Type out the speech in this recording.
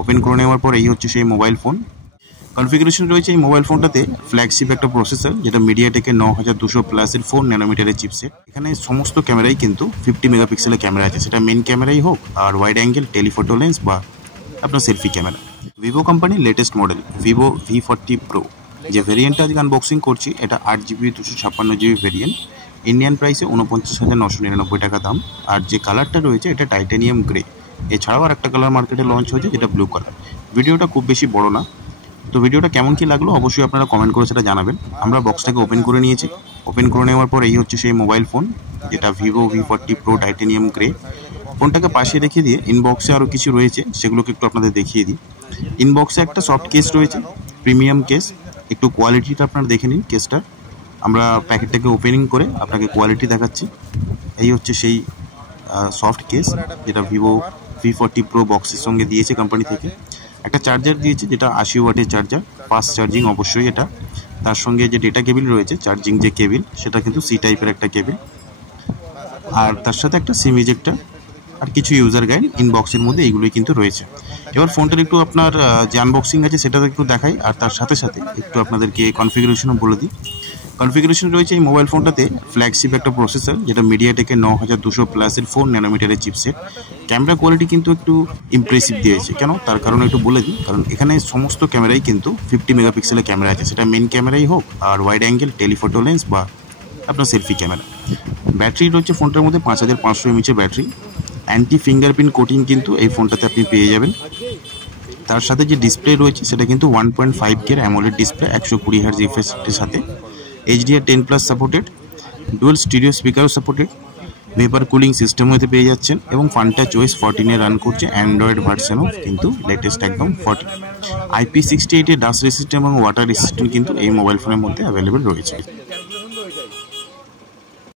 Open করে নেওয়ার পর এই হচ্ছে সেই মোবাইল ফোন। কনফিগারেশন রয়েছে এই মোবাইল ফোনটাতে ফ্ল্যাগশিপ একটা প্রসেসর, যেটা মিডিয়াটেকের 9200 প্লাসের 4 ন্যানোমিটারের চিপসেট। এখানে সমস্ত ক্যামেরাই কিন্তু 50 মেগাপিক্সেলের ক্যামেরা আছে, সেটা মেন ক্যামেরাই হোক আর ওয়াইড অ্যাঙ্গেল টেলিফোটো লেন্স বা আপনার সেলফি ক্যামেরা। ভিভো কোম্পানির latest model Vivo V40 Pro যে ভেরিয়েন্টটা আজকে আনবক্সিং করছি, এটা 8GB 256GB ভেরিয়েন্ট। ইন্ডিয়ান প্রাইসে 49,999 টাকা দাম। আর যে কালারটা রয়েছে এটা টাইটানিয়াম গ্রে। এছাড়াও আর একটা কালার মার্কেটে লঞ্চ হয়েছে যেটা ব্লু কালার। ভিডিওটা খুব বেশি বড় না, তো ভিডিওটা কেমন কি লাগলো অবশ্যই আপনারা কমেন্ট করে সেটা জানাবেন। আমরা বক্সটাকে ওপেন করে নিয়েছি। ওপেন করে নেওয়ার পর এই হচ্ছে সেই মোবাইল ফোন, যেটা Vivo V40 Pro titanium grey. ফোনটাকে পাশে রেখে দিয়ে ইনবক্সে আরও কিছু রয়েছে সেগুলোকে একটু আপনাদের দেখিয়ে দিই। ইনবক্সে একটা সফট কেস রয়েছে, প্রিমিয়াম কেস। একটু কোয়ালিটিটা আপনারা দেখে নিন কেসটা। আমরা প্যাকেটটাকে ওপেনিং করে আপনাকে কোয়ালিটি দেখাচ্ছি। এই হচ্ছে সেই সফট কেস, যেটা ভিভো V40 Pro বক্সের সঙ্গে দিয়েছে কোম্পানি থেকে। একটা চার্জার দিয়েছে, যেটা 80 ওয়াটের চার্জার, ফাস্ট চার্জিং অবশ্যই এটা। তার সঙ্গে যে ডেটা কেবিল রয়েছে, চার্জিং যে কেবিল, সেটা কিন্তু সি টাইপের একটা কেবিল। আর তার সাথে একটা সিম ইজেক্টর আর কিছু ইউজার গাইড ইনবক্সের মধ্যে এইগুলোই কিন্তু রয়েছে। এবার ফোনটার একটু আপনার যে আনবক্সিং আছে সেটা একটু দেখাই, আর তার সাথে সাথে একটু আপনাদেরকে কনফিগারেশনও বলে দিই। কনফিগারেশন রয়েছে এই মোবাইল ফোনটাতে ফ্ল্যাগশিপ একটা প্রসেসর, যেটা মিডিয়াটেকের 9200 প্লাসের 4 ন্যানোমিটারের চিপসেট। ক্যামেরা কোয়ালিটি কিন্তু একটু ইমপ্রেসিভ দিয়েছে। কেন, তার কারণ একটু বলে দিই। কারণ এখানে সমস্ত ক্যামেরাই কিন্তু 50 মেগাপিক্সেলের ক্যামেরা আছে, সেটা মেন ক্যামেরাই হোক আর ওয়াইড অ্যাঙ্গেল টেলিফোটো লেন্স বা আপনার সেলফি ক্যামেরা। ব্যাটারি রয়েছে ফোনটার মধ্যে 5500 mAh battery. Anti fingerprint coating কিন্তু এই ফোনটাতে আপনি পেয়ে যাবেন। তার সাথে যে ডিসপ্লে রয়েছে সেটা কিন্তু 1.5K অ্যামোলেড ডিসপ্লে, 120 Hz রিফ্রেশের সাথে। HDR10+ সাপোর্টেড, ডুয়াল স্টিরিও স্পিকারও সাপোর্টেড। ভেপার কুলিং সিস্টেমও এতে পেয়ে যাচ্ছেন এবং ফানটাচ OS 14 রান করছে, অ্যান্ড্রয়েড ভার্সনও কিন্তু লেটেস্ট একদম 14। IP68 ডাস্ট রেসিস্ট্যান্ট এবং ওয়াটার রেসিস্ট্যান্ট কিন্তু এই মোবাইল ফোনের মধ্যে অ্যাভেলেবেল রয়েছে।